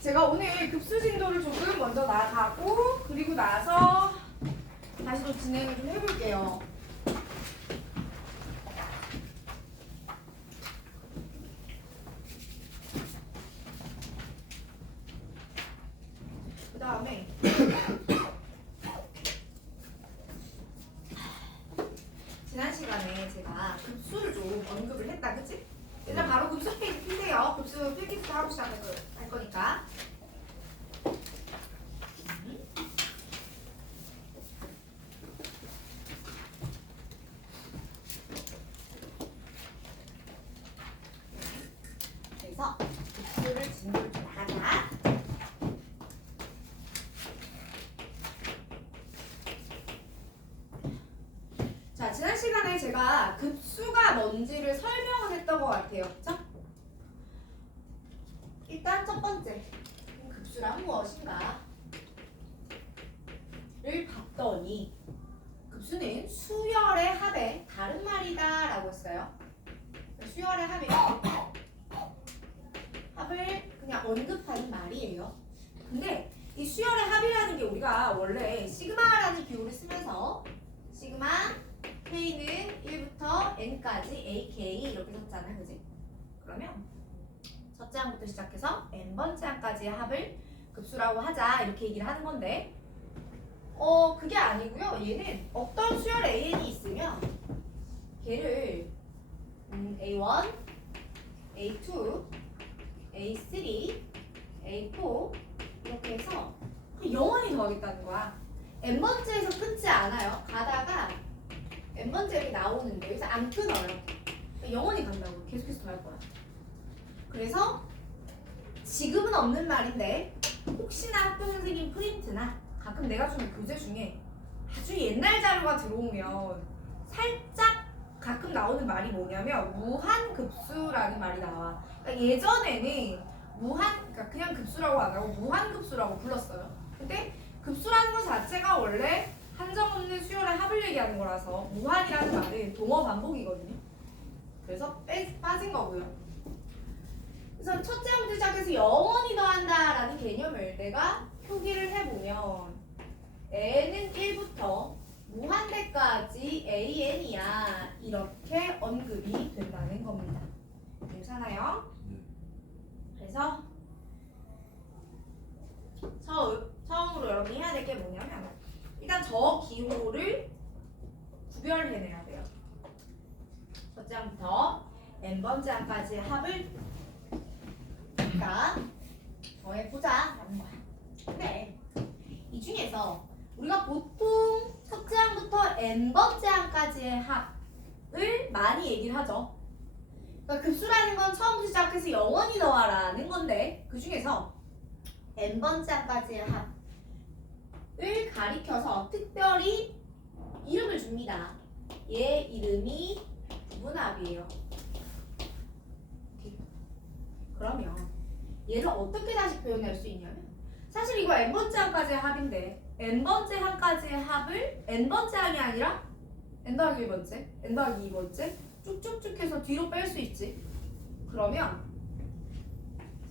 제가 오늘 급수 진도를 조금 먼저 나가고 그리고 나서 다시 또 진행을 좀 해볼게요. 그 다음에 지난 시간에 제가 급수를 좀 언급을 했다, 그치? 일단 바로 급수 페이지 피세요. 급수 필기부터 하고 시작할 거니까. 그래서 급수를 진도를 좀 나가자. 자, 지난 시간에 제가 급수가 뭔지를 설명을 했던 것 같아요. 그쵸? 일단 첫 번째, 급수란 무엇인가? 를 봤더니 급수는 수열의 합의 다른 말이다 라고 했어요. 수열의 합을 그냥 언급하는 말이에요. 근데 이 수열의 합이라는 게 우리가 원래 시그마라는 기호를 쓰면서 시그마 K는 1부터 N까지 AK 이렇게 썼잖아, 그지? 그러면 첫째 항부터 시작해서 N번째 항까지의 합을 급수라고 하자 이렇게 얘기를 하는 건데 그게 아니고요. 얘는 어떤 수열 AN이 있으면 걔를 A1, A2, A3, A4 이렇게 해서 영원히 더하겠다는 거야. N번째에서 끊지 않아요. 가다가 N번째 여기 나오는데 여기서 안 끊어요. 영원히 간다고. 계속해서 더할 거야. 그래서 지금은 없는 말인데 혹시나 학교 선생님 프린트나 가끔 내가 주는 교재 중에 아주 옛날 자료가 들어오면 살짝 가끔 나오는 말이 뭐냐면 무한급수라는 말이 나와. 그러니까 예전에는 그러니까 그냥 급수라고 안 하고 무한급수라고 불렀어요. 근데 급수라는 것 자체가 원래 한정없는 수열의 합을 얘기하는 거라서 무한이라는 말은 동어 반복이거든요. 그래서 빠진 거고요. 그래서 첫째 항부터 시작해서 영원히 더한다라는 개념을 내가 표기를 해보면 n은 1부터 무한대까지 an이야 이렇게 언급이 된다는 겁니다. 괜찮아요? 그래서 처음으로 여러분이 해야 될 게 뭐냐면 일단 저 기호를 구별해내야 돼요. 첫째 항부터 n번째 항까지의 합을 더해보자 라는 거야. 근데 이 중에서 우리가 보통 첫째 항부터 n번째 항까지의 합을 많이 얘기를 하죠. 그러니까 급수라는 건 처음부터 시작해서 영원히 더하라는 건데 그 중에서 n번째 항까지의 합을 가리켜서 특별히 이름을 줍니다. 얘 이름이 부분합이에요. 그러면 얘를 어떻게 다시 표현할 수 있냐면 사실 이거 n번째 항까지의 합인데 n번째 항까지의 합을 n번째 항이 아니라 n 더하기 1번째, n 더하기 2번째 쭉쭉쭉 해서 뒤로 뺄 수 있지. 그러면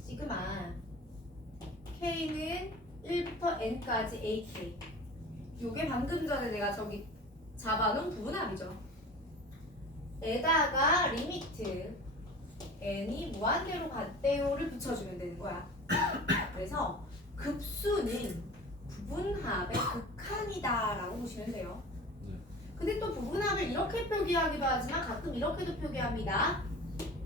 시그마 K는 1부터 N까지 AK 요게 방금 전에 내가 저기 잡아놓은 부분합이죠. 에다가 리미트 n이 무한대로 갔대요를 붙여주면 되는 거야. 그래서 급수는 부분합의 극한이다 라고 보시면 돼요. 근데 또 부분합을 이렇게 표기하기도 하지만 가끔 이렇게도 표기합니다.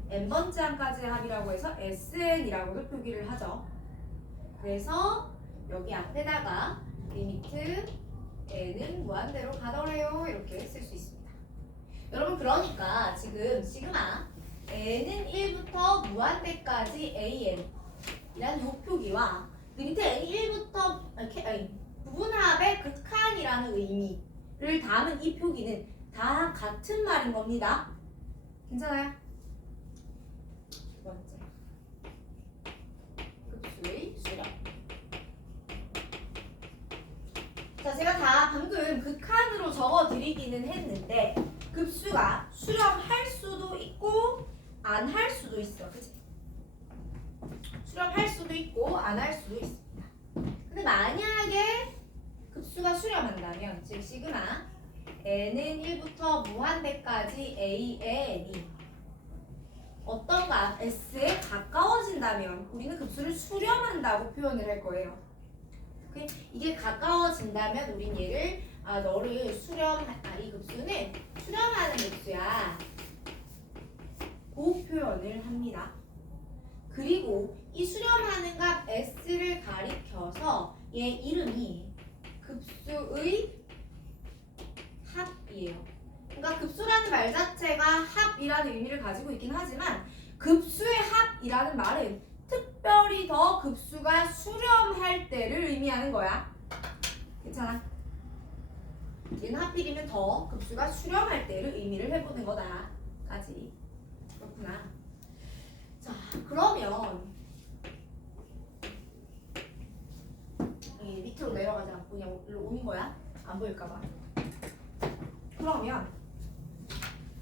n번째 항까지의 합이라고 해서 sn이라고도 표기를 하죠. 그래서 여기 앞에다가 리미트 n은 무한대로 가더래요 이렇게 쓸 수 있습니다. 여러분 그러니까 지금 시그마 n은 1부터 무한대까지 an 이라는 요 표기와 그 밑에 n이 1부터 부분합의 극한이라는 의미를 담은 이 표기는 다 같은 말인 겁니다. 괜찮아요? 두 번째 급수의 수렴. 자, 제가 다 방금 극한으로 적어드리기는 했는데 급수가 수렴할 수도 있고 안 할 수도 있어. 그치? 수렴할 수도 수도 있고 안 할 수도 있습니다. 근데 만약에 급수가 수렴한다면 즉 시그마 n은 1부터 무한대까지 a의 n이 어떤 값 s에 가까워진다면 우리는 급수를 수렴한다고 표현을 할 거예요. 이게 가까워진다면 우린 얘를 너를 이 급수는 수렴하는 급수야. 그 표현을 합니다. 그리고 이 수렴하는 값 s를 가리켜서 얘 이름이 급수의 합이에요. 그러니까 급수라는 말 자체가 합이라는 의미를 가지고 있긴 하지만 급수의 합이라는 말은 특별히 더 급수가 수렴할 때를 의미하는 거야. 괜찮아? 얘는 하필이면 더 급수가 수렴할 때를 의미를 해보는 거다. 까지. 그렇구나. 자, 그러면 이 밑으로 내려가지 않고 그냥 일로 오는 거야? 안 보일까봐. 그러면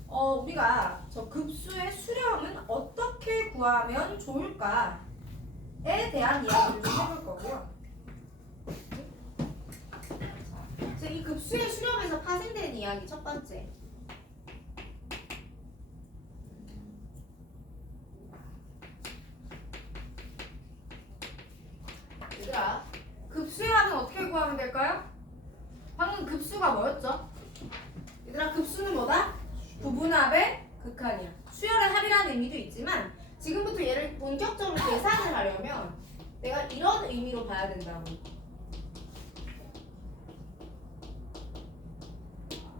우리가 저 급수의 수렴은 어떻게 구하면 좋을까에 대한 이야기를 좀 해볼 거고요. 자, 이 급수의 수렴에서 파생되는 이야기 첫 번째. 얘들아, 급수의 합은 어떻게 구하면 될까요? 방금 급수가 뭐였죠? 얘들아, 급수는 뭐다? 부분합의 극한이야. 수열의 합이라는 의미도 있지만 지금부터 얘를 본격적으로 계산을 하려면 내가 이런 의미로 봐야 된다고.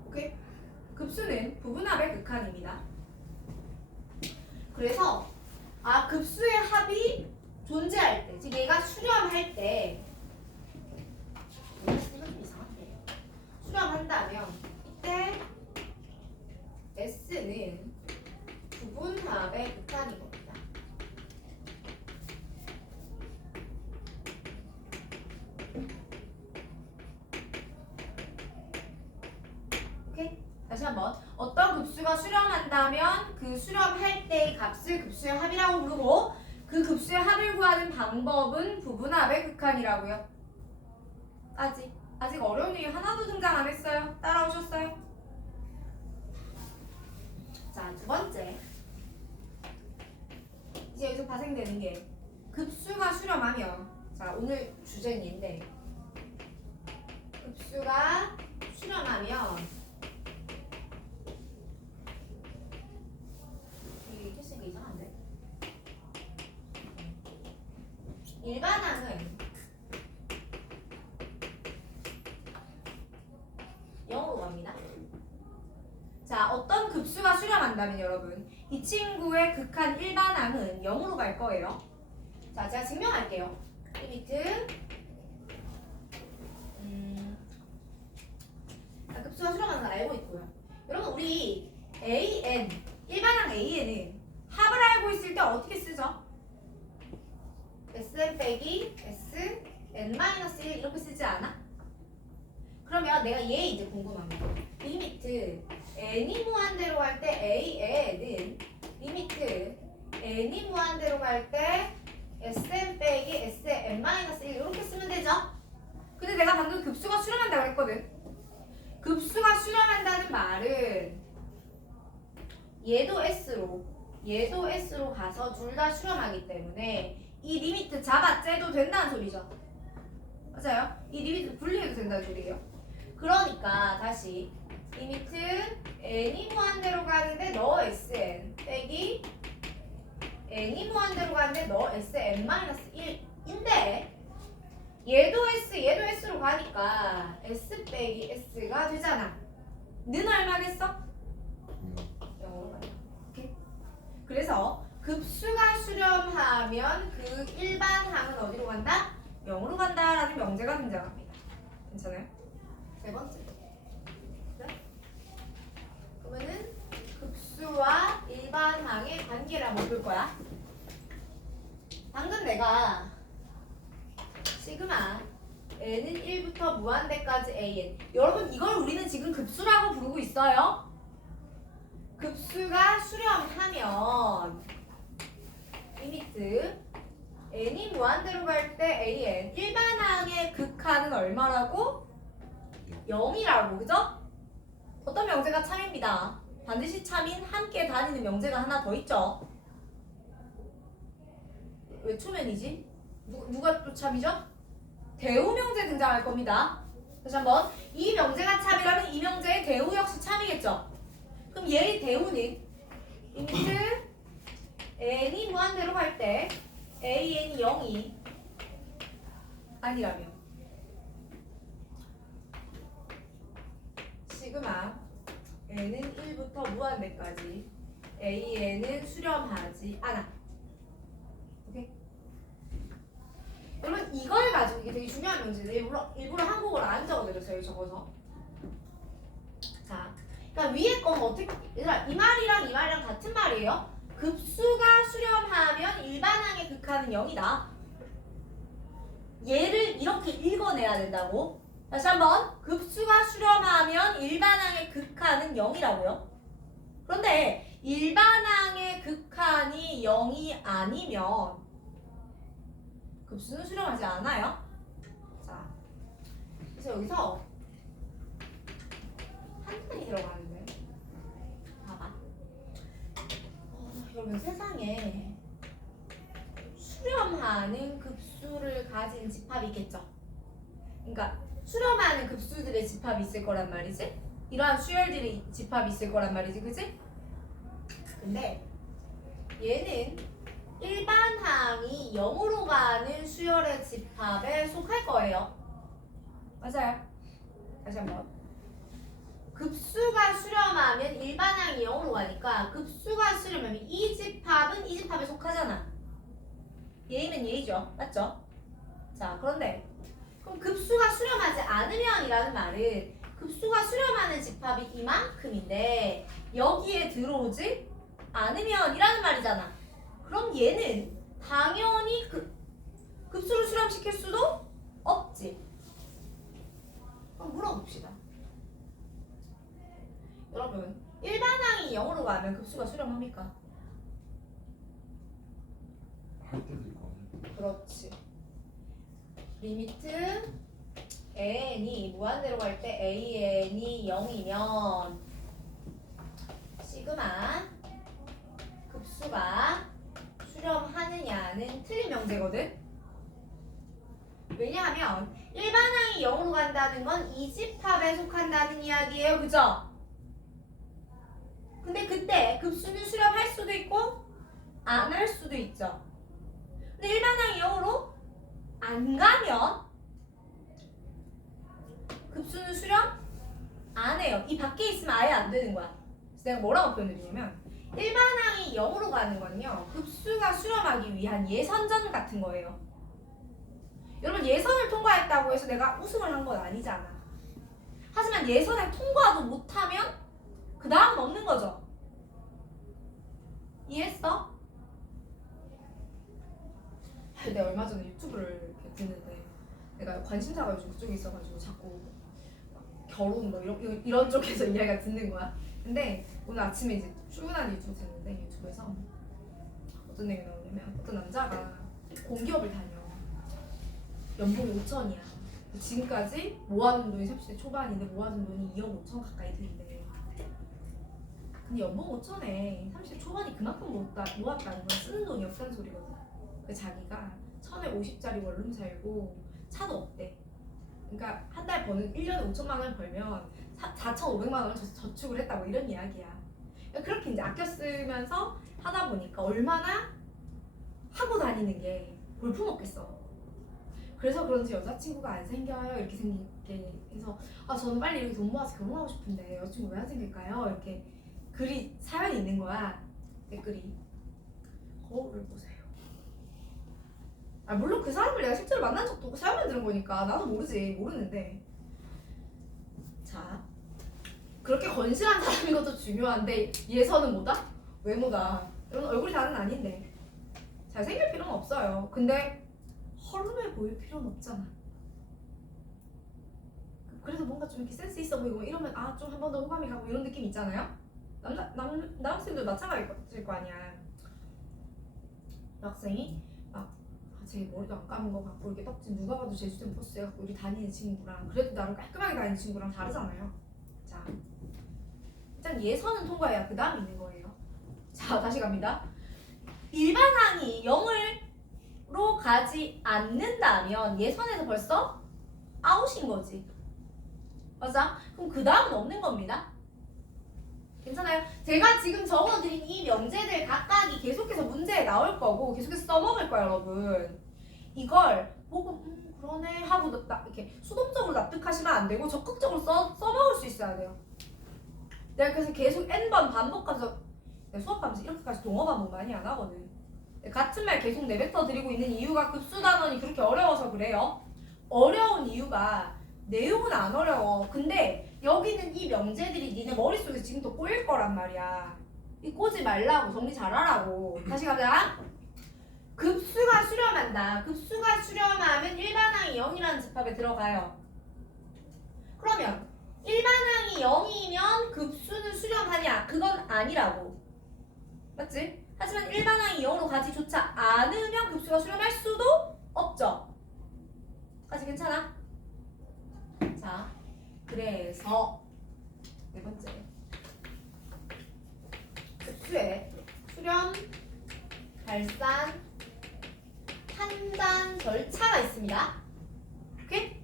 오케이? 급수는 부분합의 극한입니다. 그래서 급수의 합이 존재할 때, 즉 얘가 수렴할 때, 이건 좀 이상한데, 수렴한다면 이때 S는 부분합의 극한인 겁니다. 오케이? 다시 한번. 어떤 급수가 수렴한다면 그 수렴할 때의 값을 급수의 합이라고 부르고 그 급수의 합을 구하는 방법은 부분합의 극한이라고요. 아직 어려운 얘기 하나도 등장 안 했어요. 따라오셨어요? 자, 두 번째. 이제 여기서 파생되는 게 급수가 수렴하면, 자, 오늘 주제인데 급수가 수렴하면 이게 캐스가 이상한데? 일반항은 0으로 갑니다. 자, 어떤 급수가 수렴한다면 여러분 이 친구의 극한 일반항은 0으로 갈 거예요. 자, 제가 증명할게요. 리미트 급수가 수렴하는 걸 알고 있고요. 여러분 우리 AN 일반항 AN은 합을 알고 있을 때 어떻게 쓰죠? SN 빼기 SN-1 이렇게 쓰지 않아? 그러면 내가 얘 이제 궁금한 거. 리미트 n이 무한대로 갈 때 AN은 리미트 n이 무한대로 갈 때 Sn 빼기 Sn-1 이렇게 쓰면 되죠? 근데 내가 방금 급수가 수렴한다고 했거든. 급수가 수렴한다는 말은 얘도 S로 가서 둘 다 수렴하기 때문에 이 리미트 잡아째도 된다는 소리죠. 맞아요? 이 리미트 분리해도 된다는 소리예요. 그러니까 다시 리미트 n이 무한대로 가는데 너 Sn 빼기 n이 무한대로 가는데 너 Sn-1인데 얘도 S로 가니까 S 빼기 S가 되잖아. 는 얼마겠어? 0으로 가요. 오케이? 그래서 급수가 수렴하면 그 일반항은 어디로 간다? 0으로 간다라는 명제가 등장합니다. 괜찮아요? 세 번째. 그러면은 급수와 일반항의 관계를 한번 볼 거야. 방금 내가 시그마 n은 1부터 무한대까지 an. 여러분 이걸 우리는 지금 급수라고 부르고 있어요. 급수가 수렴하면 리미트 n이 무한대로 갈 때 an 일반항의 극한은 얼마라고? 0이라고 그죠? 어떤 명제가 참입니다. 반드시 참인 함께 다니는 명제가 하나 더 있죠. 왜 초면이지? 누가 또 참이죠? 대우 명제 등장할 겁니다. 다시 한번 이 명제가 참이라면 이 명제의 대우 역시 참이겠죠. 그럼 얘의 대우는 리미트 n이 무한대로 갈 때 an이 0이 아니라면 시그마 n은 1부터 무한대까지 an은 수렴하지 않아. 오케이? 여러분 이걸 가지고 이게 되게 중요한 문제인데 일부러 한국어로 안 적어드렸어요. 적어서. 자, 그러니까 위에 건 어떻게 얘들아 이 말이랑 같은 말이에요. 급수가 수렴하면 일반항의 극한은 0이다. 얘를 이렇게 읽어내야 된다고. 다시 한번 급수가 수렴하면 일반항의 극한은 0이라고요. 그런데 일반항의 극한이 0이 아니면 급수는 수렴하지 않아요. 자, 그래서 여기서 한 칸이 들어가는데 봐봐. 여러분 세상에 수렴하는 급수를 가진 집합이 있겠죠. 그러니까 수렴하는 급수들의 집합이 있을 거란 말이지. 이러한 수열들의 집합이 있을 거란 말이지, 그치? 근데 얘는 일반항이 0으로 가는 수열의 집합에 속할 거예요. 맞아요. 다시 한번. 급수가 수렴하면 일반항이 0으로 가니까 급수가 수렴하면 이 집합은 이 집합에 속하잖아. 얘는 얘이죠. 맞죠? 자, 그런데 그럼 급수가 수렴하지 않으면이라는 말은 급수가 수렴하는 집합이 이만큼인데 여기에 들어오지 않으면이라는 말이잖아. 그럼 얘는 당연히 급수를 수렴시킬 수도 없지. 그럼 물어봅시다. 여러분, 일반항이 0으로 가면 급수가 수렴합니까? 할 때도 있고 안 할 때도 그렇지. 리미트 n이 무한대로 갈 때 an이 0이면 시그마 급수가 수렴하느냐는 틀린 명제거든. 왜냐하면 일반항이 0으로 간다는 건 이 집합에 속한다는 이야기예요. 그죠? 근데 그때 급수는 수렴할 수도 있고 안 할 수도 있죠. 근데 일반항이 0으로 안 가면 급수는 수렴 안 해요. 이 밖에 있으면 아예 안 되는 거야. 그래서 내가 뭐라고 표현드리냐면 일반항이 0으로 가는 건요. 급수가 수렴하기 위한 예선전 같은 거예요. 여러분 예선을 통과했다고 해서 내가 우승을 한 건 아니잖아. 하지만 예선을 통과도 못하면 그 다음은 없는 거죠. 이해했어? 내가 얼마 전에 유튜브를 이렇게 듣는데 내가 관심사가 요즘 그쪽에 있어가지고 자꾸 결혼 뭐 이런 쪽에서 이야기가 듣는 거야. 근데 오늘 아침에 이제 출근하는 유튜브 듣는데 유튜브에서 어떤 얘기 나오냐면 어떤 남자가 공기업을 다녀. 연봉이 5천이야. 지금까지 모아둔 돈이 30대 초반인데 모아둔 돈이 2억 5천 가까이 된대. 근데 연봉 5천에 30대 초반이 그만큼 모았다는 건 쓰는 돈이 없다는 소리거든. 그래서 자기가 1,050짜리 원룸 살고 차도 없대. 그러니까 한 달 버는 1년에 5천만 원 벌면 4,500만 원을 저축을 했다고 이런 이야기야. 그러니까 그렇게 이제 아껴 쓰면서 하다 보니까 얼마나 하고 다니는 게 볼품없겠어. 그래서 그런지 여자친구가 안 생겨요 이렇게 생기게 해서 아 저는 빨리 이렇게 돈 모아서 결혼하고 싶은데 여자친구 왜 안 생길까요? 이렇게 글이 사연이 있는 거야. 댓글이 거울을 보세요. 아 물론 그 사람을 내가 실제로 만난 적도 없고 사연만 들은 거니까 나도 모르는데 자 그렇게 건실한 사람인 것도 중요한데 예선은 뭐다? 외모다. 이런 얼굴이 다는 아닌데 잘생길 필요는 없어요. 근데 허름해 보일 필요는 없잖아. 그래서 뭔가 좀 이렇게 센스 있어 보이고 이러면 아 좀 한 번 더 호감이 가고 이런 느낌 있잖아요. 남학생들 마찬가지일 거 아니야. 학생이 막 제 머리도 안 감은 거 같고 이렇게 떡진 누가 봐도 제주된 버스 해갖고 우리 다니는 친구랑 그래도 나름 깔끔하게 다니는 친구랑 다르잖아요. 자, 일단 예선은 통과해야 그 다음 있는 거예요. 자, 다시 갑니다. 일반항이 0으로 가지 않는다면 예선에서 벌써 아웃인 거지. 맞아? 그럼 그 다음은 없는 겁니다. 괜찮아요? 제가 지금 적어드린 이 명제들 각각이 계속해서 문제에 나올 거고 계속해서 써먹을 거예요, 여러분. 이걸 보고 그러네 하고 이렇게 수동적으로 납득하시면 안 되고 적극적으로 써먹을 수 있어야 돼요. 내가 그래서 계속 N번 반복하면서 수업하면서 이렇게까지 동어 반복 많이 안 하거든. 같은 말 계속 내뱉어 드리고 있는 이유가 급수단원이 그렇게 어려워서 그래요. 어려운 이유가 내용은 안 어려워. 근데 여기는 이 명제들이 니네 머릿속에 지금 더 꼬일 거란 말이야. 이 꼬지 말라고, 정리 잘하라고. 다시 가자. 급수가 수렴한다. 급수가 수렴하면 일반항이 0이라는 집합에 들어가요. 그러면 일반항이 0이면 급수는 수렴하냐? 그건 아니라고. 맞지? 하지만 일반항이 0으로 가지조차 않으면 급수가 수렴할 수도 없죠. 까지 괜찮아? 자, 그래서 네 번째 급수의 수렴, 발산, 판단 절차가 있습니다. 오케이?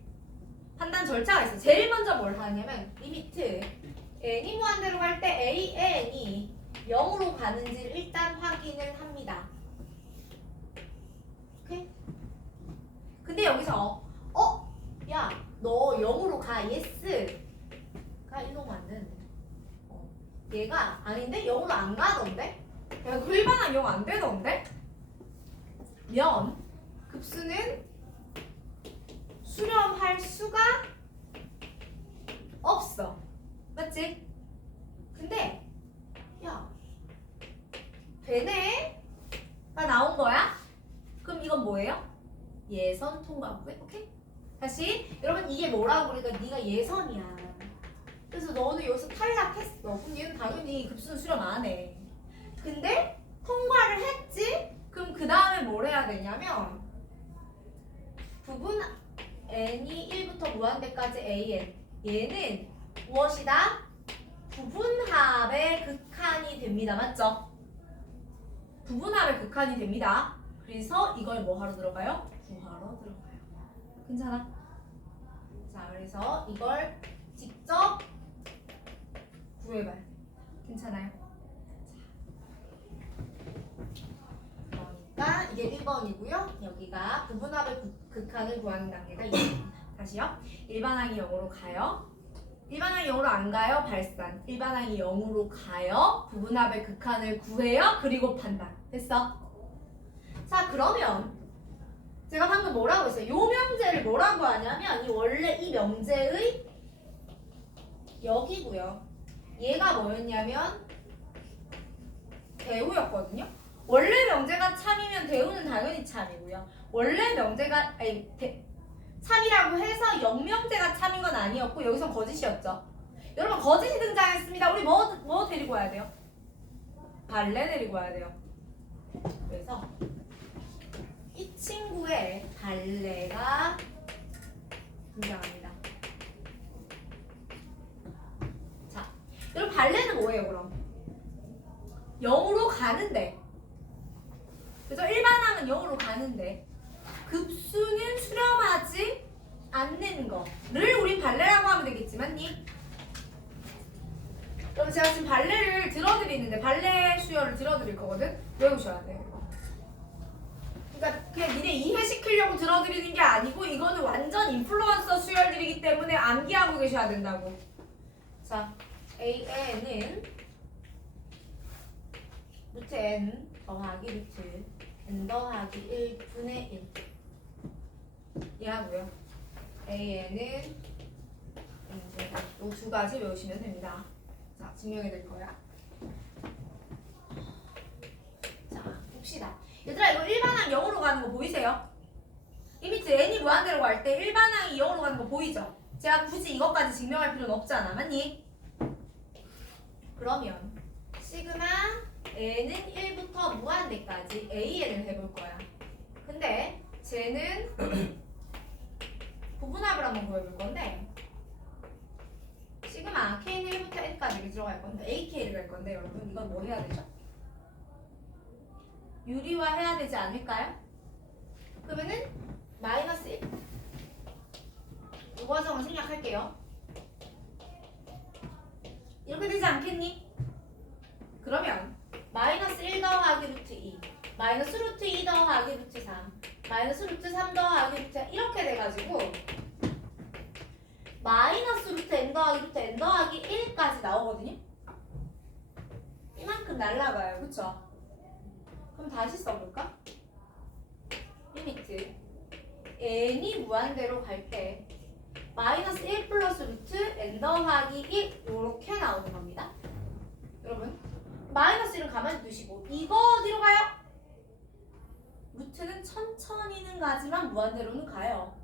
판단 절차가 있어요. 제일 먼저 뭘 하냐면 리미트 n이 무한대로 갈 때 a,n이 0으로 가는지를 일단 확인을 합니다. 오케이? 근데 여기서 야, 너 0으로 가, 예스가 이러면 안 되는데. 얘가 아닌데? 0으로 안 가던데? 야, 그 일반항 0 안 되던데? 면 급수는 수렴할 수가 없어. 맞지? 근데 야, 되네? 가 나온 거야? 그럼 이건 뭐예요? 예선 통과구에? 오케이? 다시 여러분 이게 뭐라고 그러니까 네가 예선이야. 그래서 너는 여기서 탈락했어. 그럼 얘는 당연히 급수는 수렴 안 해. 근데 통과를 했지? 그럼 그 다음에 뭘 해야 되냐면 부분 n이 1부터 무한대까지 an 얘는 무엇이다? 부분합의 극한이 됩니다. 맞죠? 부분합의 극한이 됩니다. 그래서 이걸 뭐 하러 들어가요? 구하러 들어가요. 괜찮아? 자, 그래서 이걸 직접 구해봐요. 괜찮아요? 그러니까 이게 1번이고요. 여기가 부분합의 극한을 구하는 단계가 2번입니다. 다시요. 일반항이 0으로 가요. 일반항이 0으로 안 가요. 발산. 일반항이 0으로 가요. 부분합의 극한을 구해요. 그리고 판단. 됐어? 자, 그러면 제가 방금 뭐라고 했어요? 요 명제를 뭐라고 하냐면 이 원래 이 명제의 여기고요. 얘가 뭐였냐면 대우였거든요. 원래 명제가 참이면 대우는 당연히 참이고요. 원래 명제가 참이라고 해서 영명제가 참인 건 아니었고 여기서 거짓이었죠. 여러분 거짓이 등장했습니다. 우리 뭐 데리고 와야 돼요? 발레 데리고 와야 돼요. 그래서 이 친구의 발레가 등장합니다. 자, 여러분 발레는 뭐예요 그럼? 0으로 가는데 그래서 일반항은 0으로 가는데 급수는 수렴하지 않는 거를 우리 발레라고 하면 되겠지만니 그럼 제가 지금 발레를 들어드리는데 발레 수열을 들어드릴 거거든? 외우셔야 돼요. 그러니까 그냥 니네 이해시키려고 들어드리는 게 아니고 이거는 완전 인플루언서 수열들이기 때문에 암기하고 계셔야 된다고. 자, AN은 루트 N 더하기 루트 N 더하기 1분의 1 이하고요. AN은 이제 이 두 가지 외우시면 됩니다. 자, 증명해 드릴 거야. 자, 봅시다. 얘들아 이거 일반항 0으로 가는 거 보이세요? 리미트 n이 무한대로 갈 때 일반항이 0으로 가는 거 보이죠? 제가 굳이 이것까지 증명할 필요는 없잖아. 맞니? 그러면 시그마 n은 1부터 무한대까지 an을 해볼 거야. 근데 쟤는 부분합을 한번 보여볼 건데 시그마 K는 1부터 N까지 이렇게 들어갈 건데 AK를 갈 건데 여러분 이건 뭐 해야 되죠? 유리화해야 되지 않을까요? 그러면은 마이너스 1 이 과정을 생략할게요. 이렇게 되지 않겠니? 그러면 마이너스 1 더하기 루트 2 마이너스 루트 2 더하기 루트 3 마이너스 루트 3 더하기 루트 4 이렇게 돼가지고 마이너스 루트 n 더하기 루트 n 더하기 1까지 나오거든요. 이만큼 날라가요. 그쵸? 그럼 다시 써볼까? 리미트 n이 무한대로 갈 때 마이너스 1 플러스 루트 n 더하기 1 이렇게 나오는 겁니다. 여러분 마이너스 1은 가만히 두시고 이거 어디로 가요? 루트는 천천히는 가지만 무한대로는 가요.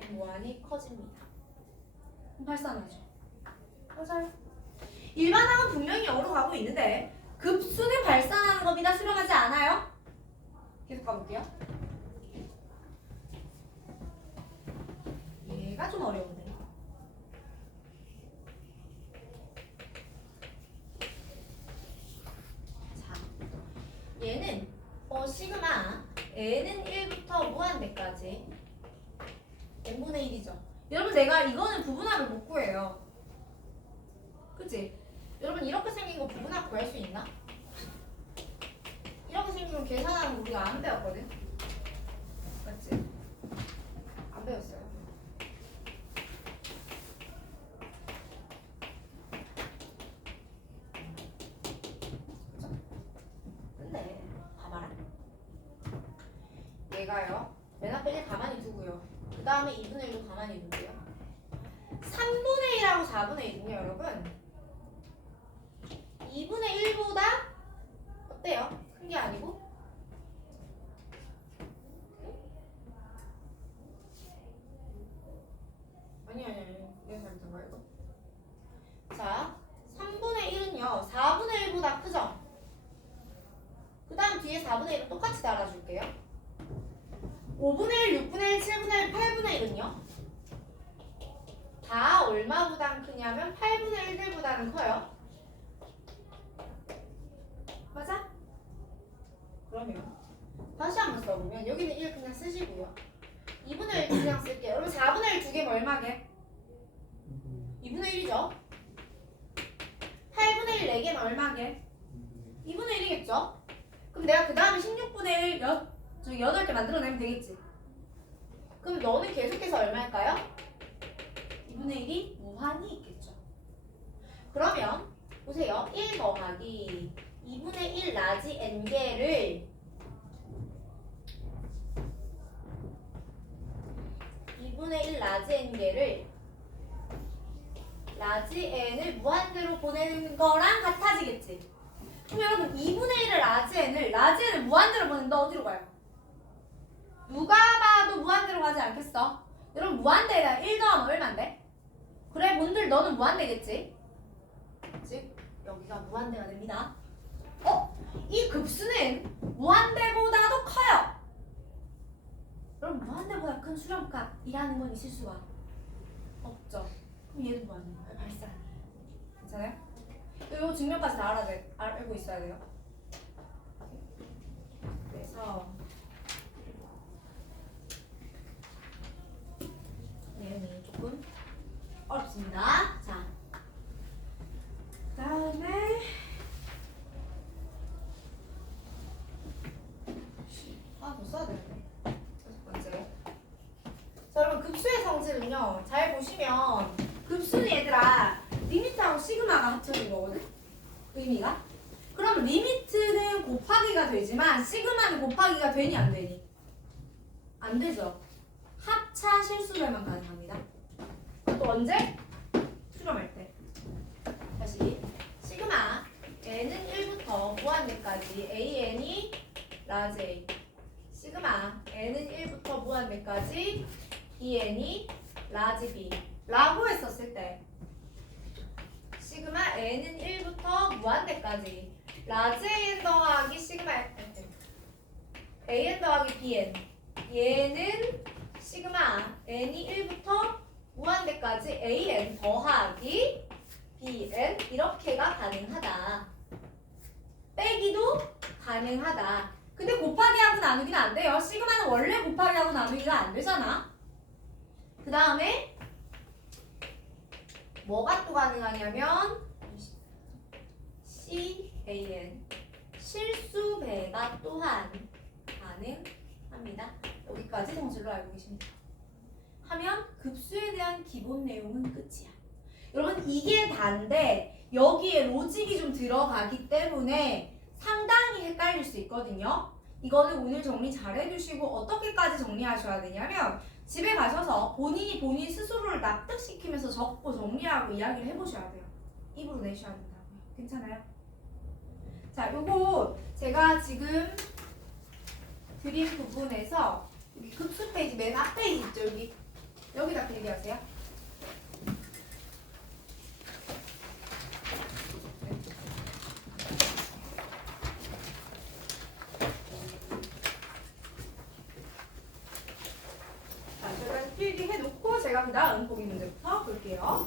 n 무한이 커집니다. 그럼 발산하죠. 맞아요. 일반항은 분명히 0으로 가고 있는데 급수는 발산하는 겁니다. 수렴하지 않아요. 계속 가볼게요. 얘가 좀 어려운데. 자, 얘는 시그마 n은 1부터 무한대까지 n분의 1이죠. 여러분 내가 이거는 부분합을 못 구해요. 그치? 여러분 이렇게 생긴 거 부분합 구할 수 있나? 이렇게 생긴 거 계산하는 거 우리가 안 배웠거든? 맞지? 안 배웠어요. 그죠? 근데 봐봐라. 얘가요. 맨 앞에 1 가만히 두고요. 그 다음에 2분의 1도 가만히 두고요. 3분의 1하고 4분의 1은요 여러분 2분의 1보다 어때요? 큰 게 아니고? 아니 내가 잘못한 거야 이거. 자 3분의 1은요 4분의 1보다 크죠? 그 다음 뒤에 4분의 1은 똑같이 달아줄게요. 5분의 1, 6분의 1, 7분의 1, 8분의 1은요? 다 얼마보단 크냐면 8분의 1들보다는 커요. 맞아? 그러면 다시 한번 써보면 여기는 1 그냥 쓰시고요. 2분의 1 그냥 쓸게요. 여러분 4분의 1 두 개면 얼마게? 2분의 1이죠? 8분의 1 4개는 얼마게? 2분의 1이겠죠? 그럼 내가 그 다음에 16분의 1 8개 만들어내면 되겠지? 그럼 너는 계속해서 얼마일까요? 2분의 1이 무한히 있겠죠. 그러면 보세요. 1 더하기 2분의 1 라지 n개를 2분의 1 라지 n개를 라지 n을 무한대로 보내는 거랑 같아지겠지. 그럼 여러분 2분의 1을 라지 n을 무한대로 보내는데 어디로 가요? 누가 봐도 무한대로 가지 않겠어? 여러분 무한대에다 1 더하면 얼만데? 그래 뭔들 너는 무한대겠지? 즉 여기가 무한대가 됩니다. 이 급수는 무한대보다도 커요. 그럼 무한대보다 큰 수렴값이라는 건 있을 수가 없죠. 그럼 얘도 무한대 발산. 괜찮아요? 이거 증명까지 다 알고 있어야 돼요. 그래서 내용이 조금 어렵습니다. 자, 그다음에 더 써야 되는데. 6번째. 자, 여러분 급수의 성질은요. 잘 보시면 급수는 얘들아 리미트하고 시그마가 합쳐진 거거든. 의미가. 그럼 리미트는 곱하기가 되지만 시그마는 곱하기가 되니 안 되니? 안 되죠. 합차 실수로만 가능합니다. 또 언제? 수렴할 때. 다시 시그마 n은 1부터 무한대까지 an이 라지 a 시그마 n은 1부터 무한대까지 bn이 라지 b 라고 했었을 때 시그마 n은 1부터 무한대까지 라지 an 더하기 시그마 an 더하기 bn 얘는 시그마 n이 1부터 무한대까지 an 더하기 bn 이렇게가 가능하다. 빼기도 가능하다. 근데 곱하기하고 나누기는 안 돼요. 시그마는 원래 곱하기하고 나누기가 안 되잖아. 그 다음에 뭐가 또 가능하냐면 CAN 실수배가 또한 가능합니다. 여기까지 정실로 알고 계십니다. 하면 급수에 대한 기본 내용은 끝이야. 여러분 이게 다인데 여기에 로직이 좀 들어가기 때문에 상당히 헷갈릴 수 있거든요. 이거는 오늘 정리 잘 해주시고 어떻게까지 정리하셔야 되냐면 집에 가셔서 본인이 본인 스스로를 납득시키면서 적고 정리하고 이야기를 해보셔야 돼요. 입으로 내셔야 된다고요. 괜찮아요? 자, 요거 제가 지금 드린 부분에서 여기 급수 페이지 맨 앞 페이지 있죠? 여기다 필기하세요. 자, 저희가 필기해놓고 제가 그 다음 보기 문제부터 볼게요.